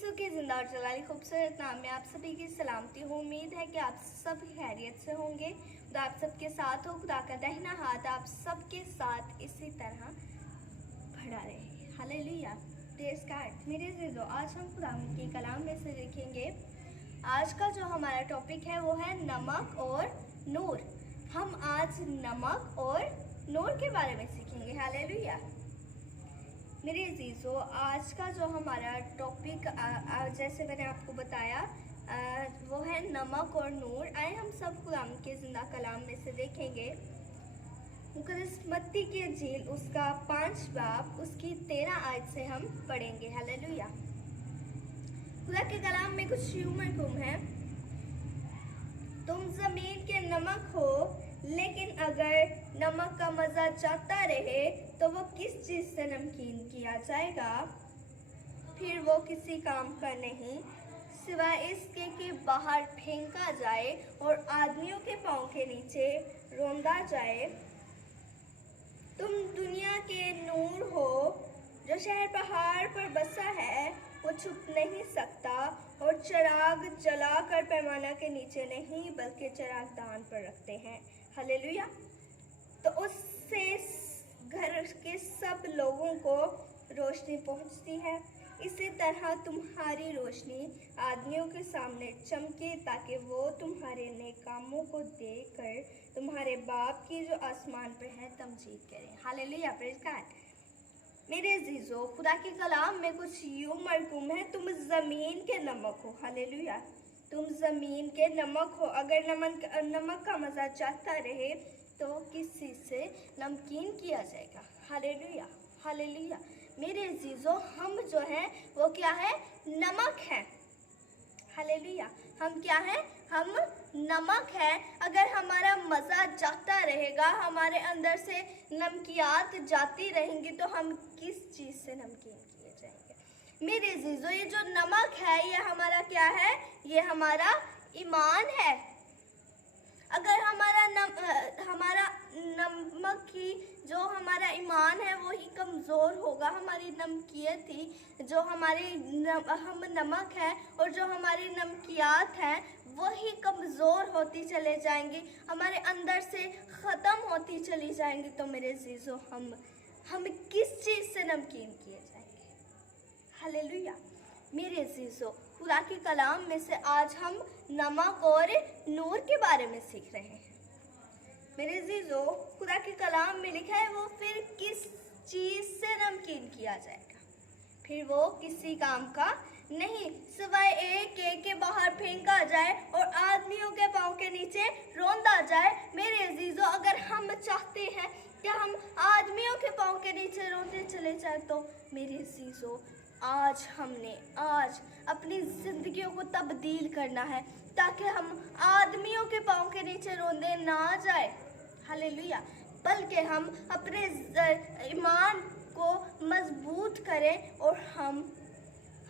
यीशु के जिंदा और जलाली खूबसूरत नाम में आप सभी की सलामती हो। उम्मीद है कि आप सब खैरियत से होंगे। खुदा आप सबके साथ हो। खुदा का दाहिना हाथ आप सबके साथ इसी तरह बढ़ा रहे। हालेलुया। Praise God. मेरे अज़ीज़ों, आज हम खुदा के कलाम में से देखेंगे। आज का जो हमारा टॉपिक है वो है नमक और नूर। हम आज नमक और नूर के बारे में सीखेंगे। हालेलुया। मेरे अज़ीज़ों, आज का जो हमारा टॉपिक जैसे मैंने आपको बताया वो है नमक और नूर। आए हम सब खुदा के ज़िंदा कलाम में से देखेंगे। मुक़द्दस मत्ती की इंजील उसका 5 बाब उसकी 13 आयत से हम पढ़ेंगे। हालेलुया। खुदा के कलाम में कुछ यूं मरकूम है, तुम ज़मीन के नमक हो, लेकिन अगर नमक का मज़ा जाता रहे तो वो किस चीज़ से नमकीन किया जाएगा? फिर वो किसी काम का नहीं, सिवाय इसके कि बाहर फेंका जाए और आदमियों के पाँव के नीचे रौंदा जाए। तुम दुनिया के नूर हो। जो शहर पहाड़ पर बसा है वो छुप नहीं सकता, और चिराग जलाकर पैमाना के नीचे नहीं बल्कि चिरागदान पर रखते हैं। हालेलुया। तो उससे घर के सब लोगों को रोशनी पहुंचती है। इसी तरह तुम्हारी रोशनी आदमियों के सामने चमके, ताकि वो तुम्हारे नेक कामों को देखकर तुम्हारे बाप की जो आसमान पर है तमजीद करें। हालेलुया। Praise God. मेरे अज़ीज़ों, खुदा के कलाम में कुछ यूं मरकूम है, तुम ज़मीन के नमक हो। हालेलुया। तुम ज़मीन के नमक हो। अगर नमक का मज़ा जाता रहे तो किस चीज़ से नमकीन किया जाएगा? हालेलुया। हालेलुया। मेरे अज़ीज़ों, हम जो हैं वो क्या है? नमक हैं। हालेलुया। हम क्या हैं? हम नमक हैं। अगर हमारा मज़ा जाता रहेगा, हमारे अंदर से नमकियात जाती रहेंगी, तो हम किस चीज़ से नमकीन किए जाएंगे? मेरे अज़ीज़ों, ये जो नमक है ये हमारा क्या है? ये हमारा ईमान है। अगर हमारा नमक ही जो हमारा ईमान है वो ही कमज़ोर होगा, हमारी नमकियत ही जो हम नमक है और जो हमारी नमकियात हैं वो ही कमज़ोर होती चले जाएंगी, हमारे अंदर से ख़त्म होती चली जाएंगी। तो मेरे अज़ीज़ों, हम किस चीज़ से नमकीन किए जाएंगे? हालेलुया। मेरे अज़ीज़ों, खुदा के कलाम में से आज हम नमक और नूर के बारे में सीख रहे हैं। मेरे अज़ीज़ों, खुदा के कलाम में लिखा है वो फिर किस चीज़ से नमकीन किया जाएगा? फिर वो किसी काम का नहीं, सिवाय एक के बाहर फेंका जाए और आदमियों के पाँव के नीचे रौंदा जाए। मेरे अज़ीज़ों, अगर हम चाहते हैं कि हम आदमियों के पाँव के नीचे रोंदे चले जाए, तो मेरे अज़ीज़ों आज अपनी ज़िंदगियों को तब्दील करना है, ताकि हम आदमियों के पाँव के नीचे रोंदे ना जाए। हालेलुया। बल्कि हम अपने ईमान को मजबूत करें और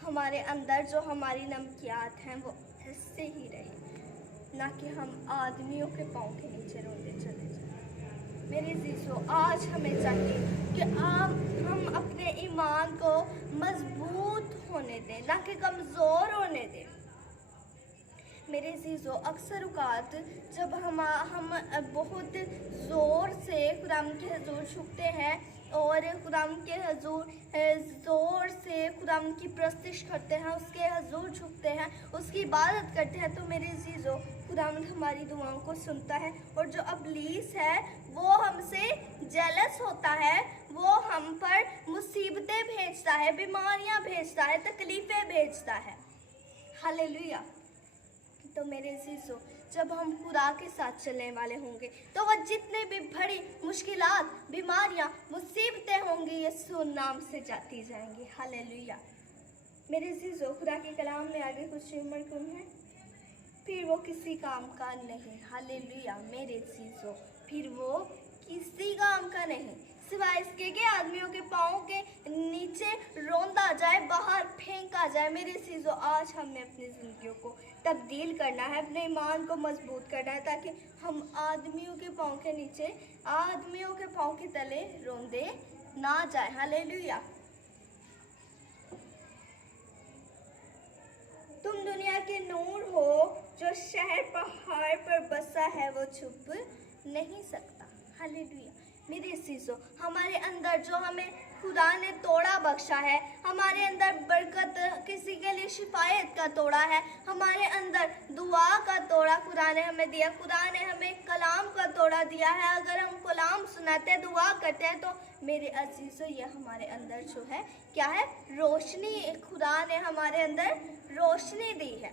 हमारे अंदर जो हमारी नमकियात हैं वो ऐसे ही रहे, ना कि हम आदमियों के पाँव के नीचे रोंदे चले जाएं। मेरे अज़ीज़ों, आज हमें चाहिए कि हम अपने ईमान को मजबूत होने दें, ना कि कमज़ोर होने दें। मेरे अज़ीज़ों, अक्सर औक़ात जब हम बहुत ज़ोर से खुदा के हज़ूर झुकते हैं और खुदा के हज़ूर ज़ोर से खुदा की परस्तिश करते हैं, उसके हज़ूर झुकते हैं, उसकी इबादत करते हैं, तो मेरे अज़ीज़ों खुदा हमारी दुआओं को सुनता है। और जो इब्लीस है वो हमसे जेलस होता है, वो हम पर मुसीबतें भेजता है, बीमारियां भेजता है, तकलीफ़ें भेजता है। हालेलुया। तो मेरे अज़ीज़ों, जब हम खुदा के साथ चलने वाले होंगे तो वह जितने भी बड़ी मुश्किलात, बीमारियां, मुसीबतें होंगी, यीशु नाम से जाती जाएंगी। हालेलुया। मेरे अज़ीज़ों, खुदा के कलाम में आगे कुछ मरकूम है, फिर वो किसी काम का नहीं। हालेलुया। मेरे अज़ीज़ों, फिर वो किसी काम का नहीं, सिवाय इसके कि आदमियों के पाँव के नीचे रौंदा जाए, बाहर फेंका जाए। मेरे अज़ीज़ों, आज हमें अपनी ज़िंदगियों को तब्दील करना है, अपने ईमान को मजबूत करना है, ताकि हम आदमियों के पाँव के नीचे, आदमियों के पाँव के तले रौंदे ना जाए। हालेलुया। के नूर हो, जो शहर पहाड़ पर बसा है वो छुप नहीं सकता। हालेलुया। मेरे अज़ीज़ों, हमारे अंदर जो हमें खुदा ने तोड़ा बख्शा है, हमारे अंदर बरकत, किसी के लिए शिफायत का तोड़ा है, हमारे अंदर दुआ का तोड़ा खुदा ने हमें दिया, खुदा ने हमें कलाम का तोड़ा दिया है। अगर हम कलाम सुनाते हैं, दुआ करते हैं, तो मेरे अज़ीज़ों ये हमारे अंदर जो है क्या है, रोशनी, खुदा ने हमारे अंदर रोशनी दी है।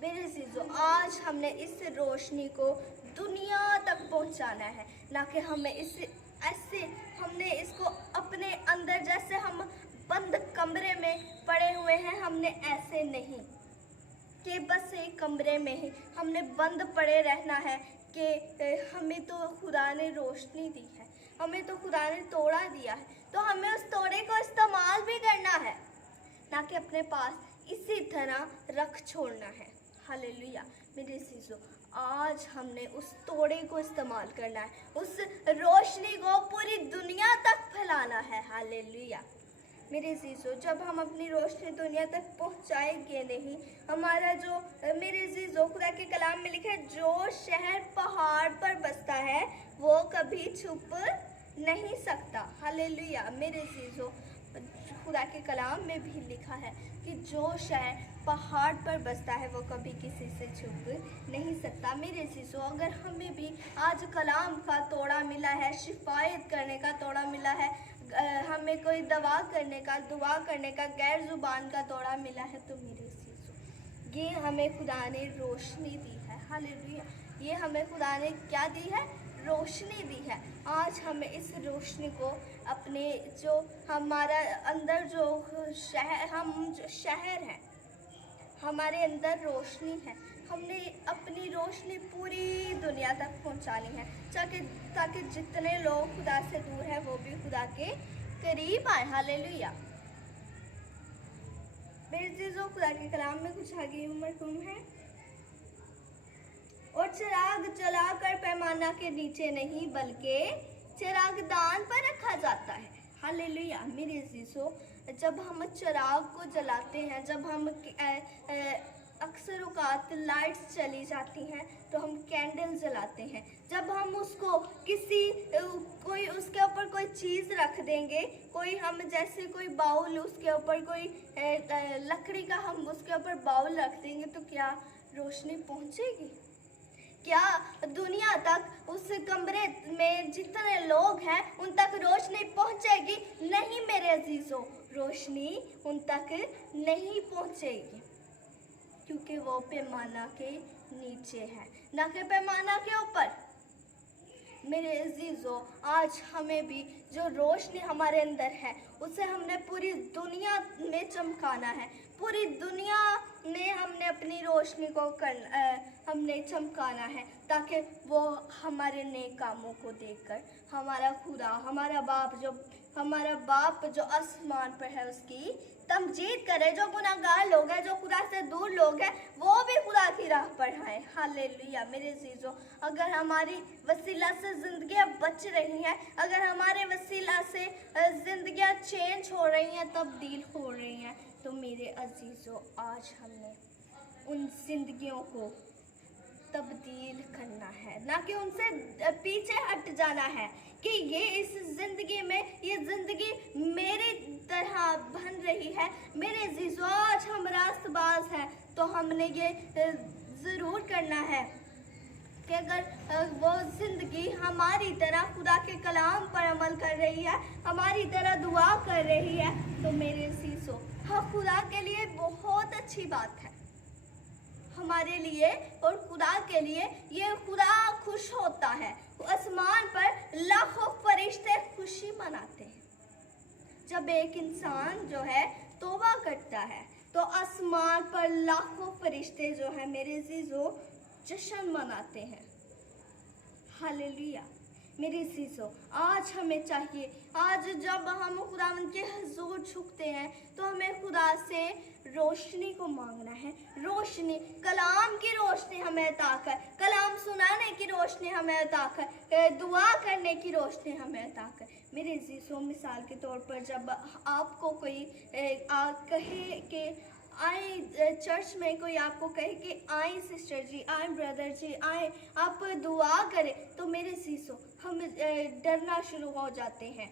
मेरे अज़ीज़ों, आज हमने इस रोशनी को दुनिया तक पहुंचाना है, ना कि हमें हमने इसको अपने अंदर, जैसे हम बंद कमरे में पड़े हुए हैं, हमने ऐसे नहीं कि बस एक कमरे में ही हमने बंद पड़े रहना है कि हमें तो खुदा ने रोशनी दी है, हमें तो खुदा ने तोड़ा दिया है, तो हमें उस तोड़े को इस्तेमाल भी करना है, ना कि अपने पास इसी तरह रख छोड़ना है। हालेलुया। मेरे अज़ीज़ों, आज हमने उस तोड़े को इस्तेमाल करना है, उस रोशनी को पूरी दुनिया तक फैलाना है। हालेलुया। मेरे अज़ीज़ों, जब हम अपनी रोशनी दुनिया तक पहुंचाएंगे नहीं, हमारा जो, मेरे अज़ीज़ों, खुदा के कलाम में लिखा है, जो शहर पहाड़ पर बसता है वो कभी छुप नहीं सकता। हालेलुया। मेरे अज़ीज़ों, खुदा के कलाम में भी लिखा है कि जो शहर पहाड़ पर बसता है वो कभी किसी से छुप नहीं सकता। मेरे अज़ीज़ों, अगर हमें भी आज कलाम का तोड़ा मिला है, शिफायत करने का तोड़ा मिला है, हमें कोई दुआ करने का गैर जुबान का तोड़ा मिला है, तो मेरे अज़ीज़ों, ये हमें खुदा ने रोशनी दी है। हालेलुया। ये हमें खुदा ने क्या दी है, रोशनी दी है। आज हमें इस रोशनी को अपने, जो हमारा अंदर जो शहर है, हमारे अंदर रोशनी है, हमने अपनी रोशनी पूरी दुनिया तक पहुंचानी है, ताकि जितने लोग खुदा से दूर हैं वो भी खुदा के करीब आए। हालेलुया। मेरे अज़ीज़ों, खुदा के कलाम में कुछ आगे मरकूम है, और चिराग जलाकर पैमाना के नीचे नहीं बल्कि चिरागदान पर रखा जाता है। हालेलुया। मेरे अज़ीज़ों, जब हम चिराग को जलाते हैं, जब हम अक्सर औकात लाइट्स चली जाती हैं तो हम कैंडल जलाते हैं, जब हम उसको कोई उसके ऊपर कोई चीज़ रख देंगे, हम जैसे कोई बाउल, उसके ऊपर कोई लकड़ी का हम उसके ऊपर बाउल रख देंगे, तो क्या रोशनी पहुंचेगी? क्या दुनिया तक, उस कमरे में जितने लोग हैं उन तक रोशनी पहुंचेगी? नहीं मेरे अज़ीज़ों, रोशनी उन तक नहीं पहुंचेगी, क्योंकि वो पैमाना के नीचे है, ना कि पैमाना के ऊपर। मेरे अज़ीज़ों, आज हमें भी जो रोशनी हमारे अंदर है उसे हमने पूरी दुनिया में चमकाना है, पूरी दुनिया में हमने अपनी रोशनी को हमने चमकाना है, ताकि वो हमारे नेक कामों को देखकर हमारा खुदा, हमारा बाप जो आसमान पर है उसकी तमजीद करे। जो गुनाहगार लोग हैं, जो खुदा से दूर लोग हैं, वो भी खुदा की राह पर आए। हालेलुया। मेरे अज़ीज़ों, अगर हमारी वसीला से ज़िंदगियाँ बच रही हैं, अगर हमारे वसीला से ज़िंदगियाँ चेंज हो रही हैं, तब्दील हो रही हैं, तो मेरे अज़ीज़ों, आज हमने उन ज़िंदगियों को तब्दील करना है, ना कि उनसे पीछे हट जाना है कि ये इस ज़िंदगी में, ये ज़िंदगी मेरी तरह बन रही है। मेरे अज़ीज़ों, आज हम रास्तबाज हैं, तो हमने ये ज़रूर करना है कि अगर वो ज़िंदगी हमारी तरह खुदा के कलाम पर अमल कर रही है, हमारी तरह दुआ कर रही है, तो मेरे अज़ीज़ों, हाँ, खुदा के लिए बहुत अच्छी बात है, हमारे लिए और खुदा के लिए। ये खुदा खुश होता है, आसमान पर लाखों फरिश्ते खुशी मनाते हैं। जब एक इंसान जो है तौबा करता है, तो आसमान पर लाखों फरिश्ते जो है मेरे अज़ीज़ों जश्न मनाते हैं। हालेलुया। मेरे अज़ीज़ों, आज हमें चाहिए, आज जब हम खुदावंद के हुज़ूर झुकते हैं, तो हमें खुदा से रोशनी को मांगना है। रोशनी, कलाम की रोशनी हमें अता कर, कलाम सुनाने की रोशनी हमें अता कर, दुआ करने की रोशनी हमें अता कर। मेरे अज़ीज़ों, मिसाल के तौर पर जब आपको कोई कहे कि आए चर्च में कोई आपको कहे कि आए सिस्टर जी, आए ब्रदर जी, आए आप दुआ करें, तो मेरे सीसो हम डरना शुरू हो जाते हैं।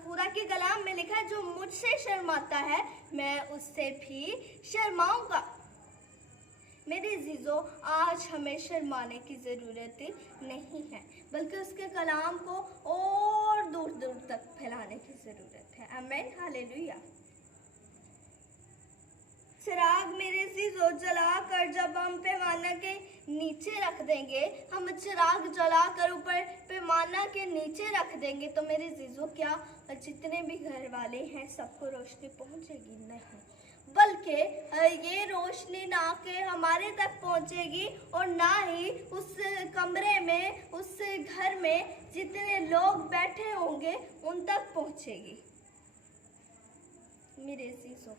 खुदा के कलाम में लिखा है, जो मुझसे शर्माता है मैं उससे भी शर्माऊंगा। मेरे जीजो, आज हमें शर्माने की ज़रूरत नहीं है, बल्कि उसके कलाम को और दूर दूर तक फैलाने की ज़रूरत है। आमीन, हालेलुया। चिराग मेरे जीजो जलाकर जब हम पैमाना के नीचे रख देंगे, हम चिराग जलाकर ऊपर पैमाना के नीचे रख देंगे, तो मेरे जीजो क्या जितने भी घर वाले हैं सबको रोशनी पहुंचेगी? नहीं, बल्कि ये रोशनी ना के हमारे तक पहुंचेगी और ना ही उस कमरे में, उस घर में जितने लोग बैठे होंगे उन तक पहुंचेगी। मेरे जीजो,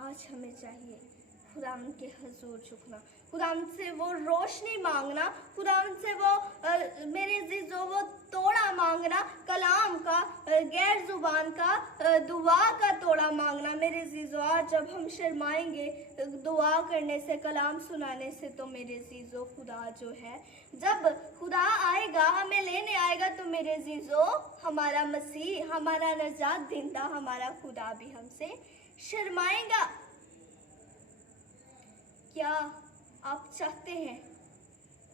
आज हमें चाहिए खुदावंद के हुजूर झुकना, खुदावंद से वो रोशनी मांगना, खुदावंद से वो मेरे जीजो वो तोड़ा मांगना, कलाम का, गैर जुबान का, दुआ का तोड़ा मांगना। मेरे जीजो, आज जब हम शर्माएंगे दुआ करने से, कलाम सुनाने से, तो मेरे जीजो खुदा जो है, जब खुदा आएगा हमें लेने आएगा, तो मेरे जीजो हमारा मसीह, हमारा नजात देंदा, हमारा खुदा भी हमसे शर्माएगा। क्या आप चाहते हैं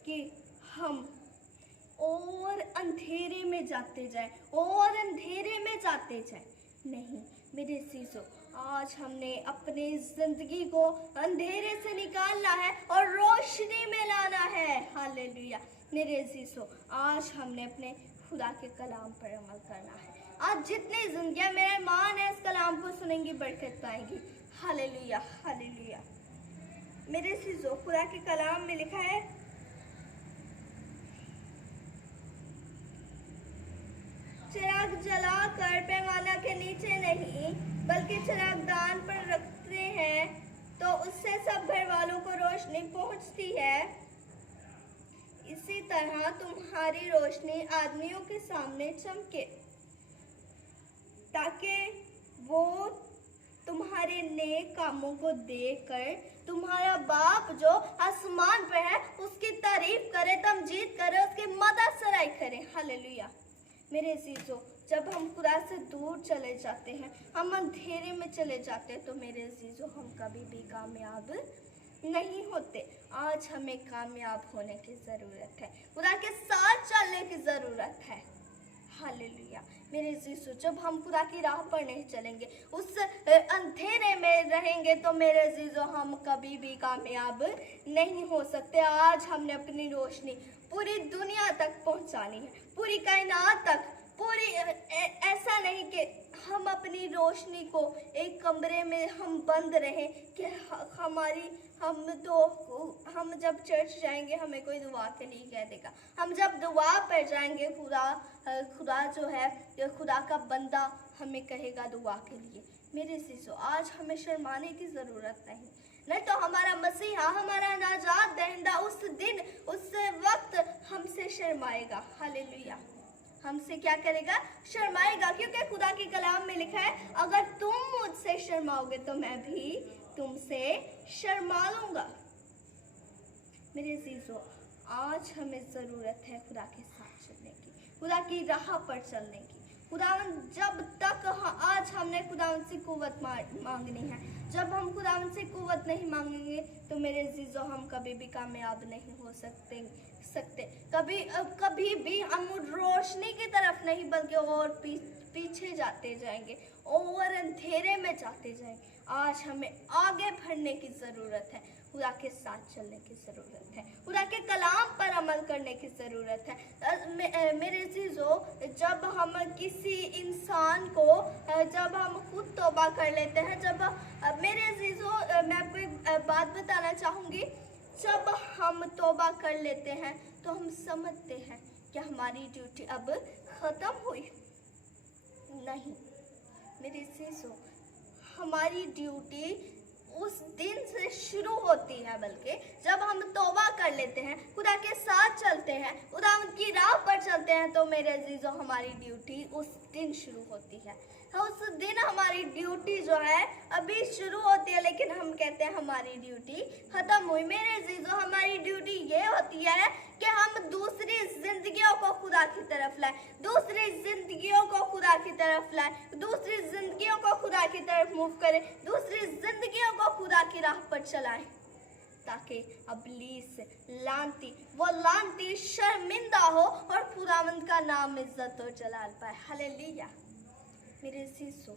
कि हम और अंधेरे में जाते जाएं, और अंधेरे में जाते जाएं? नहीं मेरे जीजो, आज हमने अपनी जिंदगी को अंधेरे से निकालना है और रोशनी में लाना है। हालेलुया। मेरे जीजो, आज हमने अपने खुदा के कलाम पर अमल करना है। आज जितनी जिंदगियां मेरा ईमान है इस कलाम को सुनेंगी, बरकत पाएंगी। Hallelujah, hallelujah. मेरे जीजो, खुदा के कलाम में लिखा है, चिराग जलाकर पैमाना के नीचे नहीं बल्कि चिराग दान पर रखते हैं, तो उससे सब घर वालों को रोशनी पहुंचती है। इसी तरह तुम्हारी रोशनी आदमियों के सामने चमके, ताकि वो तुम्हारे नेक कामों को देखकर तुम्हारा बाप जो आसमान पे है उसकी तारीफ करे, तमजीद करे, उसकी मदद सराय करे। हालेलुया। मेरे जीजो, जब हम खुदा से दूर चले जाते हैं, हम अंधेरे में चले जाते हैं, तो मेरे जीजो हम कभी भी कामयाब नहीं होते। आज हमें कामयाब होने की ज़रूरत है, खुदा के साथ चलने की ज़रूरत है। हालेलुया। मेरे जीसू, जब हम खुदा की राह पर नहीं चलेंगे, उस अंधेरे में रहेंगे, तो मेरे जीजो हम कभी भी कामयाब नहीं हो सकते। आज हमने अपनी रोशनी पूरी दुनिया तक पहुंचानी है, पूरी कायनात तक। पूरी ऐसा नहीं कि हम अपनी रोशनी को एक कमरे में हम बंद रहें कि हम जब चर्च जाएंगे हमें कोई दुआ के लिए कह देगा। हम जब दुआ पर जाएंगे, खुदा जो है, खुदा का बंदा हमें कहेगा दुआ के लिए। मेरे सीसो, आज हमें शर्माने की ज़रूरत नहीं तो हमारा मसीहा, हमारा नाजात दहिंदा उस दिन, उस वक्त हमसे शर्माएगा। हालेलुया। हमसे क्या करेगा? शर्माएगा, क्योंकि खुदा के कलाम में लिखा है, अगर तुम मुझसे शर्माओगे तो मैं भी तुमसे शर्मा लूंगा। मेरे जीजो, आज हमें ज़रूरत है खुदा के साथ चलने की, खुदा की राह पर चलने की। खुदावंद, जब तक आज हमने खुदावंद से कुव्वत मांगनी है, जब हम खुदावंद से कुव्वत नहीं मांगेंगे तो मेरे जीजो हम कभी भी कामयाब नहीं हो सकते। कभी भी हम रोशनी की तरफ नहीं बल्कि और पीछे जाते जाएंगे और अंधेरे में जाते जाएंगे। आज हमें आगे बढ़ने की ज़रूरत है, खुदा के साथ चलने की ज़रूरत है, खुदा के कलाम पर अमल करने की ज़रूरत है। मेरे चीज़ों, जब हम किसी इंसान को, जब हम खुद तौबा कर लेते हैं, मेरे चीज़ों, मैं आपको एक बात बताना चाहूँगी, जब हम तौबा कर लेते हैं तो हम समझते हैं कि हमारी ड्यूटी अब ख़त्म हुई। नहीं मेरे चीज़ों, हमारी ड्यूटी उस दिन से शुरू होती है, बल्कि जब हम तौबा कर लेते हैं, खुदा के साथ चलते हैं, खुदा की राह पर चलते हैं, तो मेरे अजीजों हमारी ड्यूटी उस दिन शुरू होती है। उस दिन हमारी ड्यूटी जो है अभी शुरू होती है, लेकिन हम कहते कहते हैं हमारी ड्यूटी खत्म हुई। मेरे अजीजों, हमारी ड्यूटी ये होती है कि हम दूसरी जिंदगियों को खुदा की तरफ लाएं, दूसरी जिंदगियों को खुदा की तरफ लाएं, दूसरी जिंदगियों को खुदा की तरफ मूव करें, दूसरी जिंदगियों को खुदा की राह पर चलाएं, ताकि अबलीस लानती, वो लानती शर्मिंदा हो और खुदावंद का नाम इज्जत और जलाल पाए। हालेलुया। मेरे अजीजों,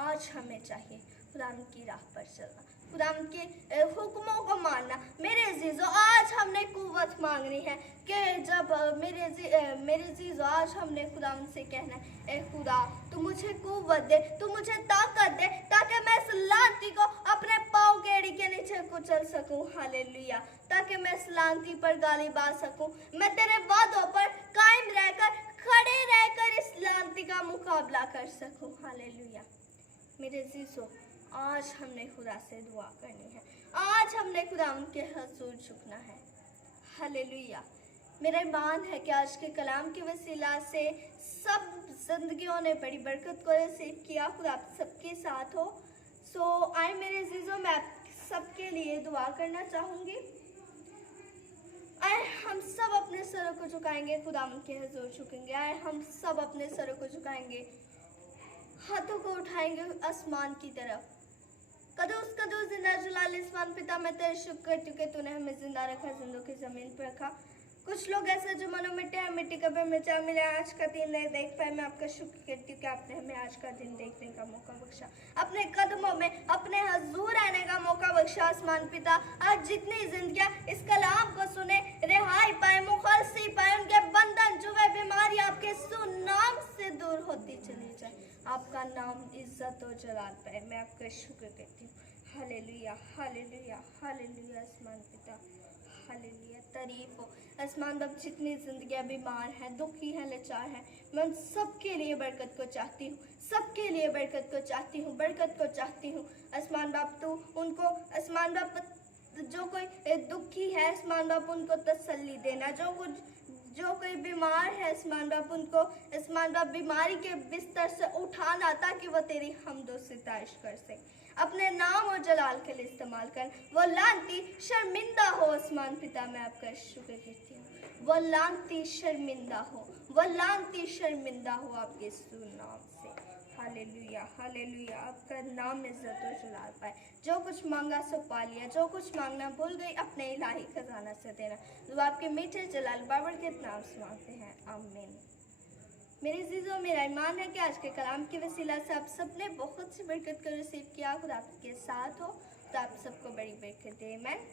आज हमें चाहिए खुदावंद की राह पर चलना, खुदावंद के हुक्मों को मानना। मेरे अजीजों, आज हमने कुव्वत मांगनी है कि जब मेरे अजीजों, आज हमने खुदावंद से कहना है, ए खुदा तू मुझे कुव्वत दे, तू मुझे ताकत दे, ताकि मैं इस लानती को अपने पाँव के एड़ी के नीचे कुचल सकूं। हालेलुया। ताकि मैं इस लानती पर गालिब आ सकूं, मैं तेरे वादों पर कायम रहकर, खड़े रहकर इस लानती का मुकाबला कर सकूं। हालेलुया। मेरे अजीजों, आज हमने खुदा से दुआ करनी है, आज हमने खुदा उनके हुजूर झुकना है। हालेलुया। मेरा ईमान है कि आज के कलाम के वसीला से सब जिंदगियों ने बड़ी बरकत को रिसीव किया। खुदा आप सबके साथ हो। सो आए मेरे अजीजों, मैं आप सबके लिए दुआ करना चाहूँगी। आए हम सब अपने सरों को झुकाएंगे, खुदा उनके हुजूर झुकेंगे। आए हम सब अपने सरों को झुकाएंगे, हाथों को उठाएंगे आसमान की तरफ। कदूस कदूस जिंदा जलाल इस्मान पिता, मैं तेरे शुक्र करती हूँ कि तूने हमें जिंदा रखा, जिंदों की जमीन पर रखा। कुछ लोग ऐसे जो मनो मिट्टी है, मिट्टी कब्र में जा मिले, आज का दिन नहीं देख पाए। मैं आपका शुक्र करती हूँ कि आपने हमें आज का दिन देखने का मौका बख्शा, अपने कदमों में अपने हुजूर आने का मौका बख्शा। आसमान पिता, आज जितनी जिंदगियाँ इस कलाम को सुने, रिहाई पाए, मुखलसी पाए, उनके बंधन जुए बीमारी आपके सुनाम से दूर होती चली जाए, आपका नाम इज्जत और जलाल पाए। मैं आपका शुक्र करती हूँ। Hallelujah, hallelujah, hallelujah. आसमान पिता, हालेलुया, तारीफ हो। आसमान बाप, जितनी जिंदगियाँ बीमार हैं, दुखी हैं, लाचार हैं, मैं उन सबके लिए बरकत को चाहती हूँ, सबके लिए बरकत को चाहती हूँ, बरकत को चाहती हूँ। आसमान बाप, तू उनको, आसमान बाप, जो कोई दुखी है, आसमान बाप उनको तसल्ली देना, जो कोई बीमार है, आसमान बाप उनको, आसमान बाप बीमारी के बिस्तर से उठाना, ताकि वो तेरी हम्द व सिताइश कर सके, अपने नाम और जलाल के लिए इस्तेमाल कर। वो लानती शर्मिंदा हो। आसमान पिता, मैं आपका शुक्र करती हूँ। वो लानती शर्मिंदा हो, वो लानती शर्मिंदा हो आपके सुनाम से। Hallelujah, hallelujah. आपका नाम इज्जत और जलाल पाए। जो कुछ मांगा सो पा लिया, जो कुछ मांगना भूल गई, अपने इलाही खजाना से देना। जो आपके मीठे जलाल बाबर के नाम से मांगते हैं, आमीन। मेरे अजीजों, मेरा ईमान है कि आज के कलाम के वसीला से आप सब ने बहुत सी बरकत को रिसीव किया। खुदा आपके साथ हो, तो आप सबको बड़ी बरकत दे। आमीन।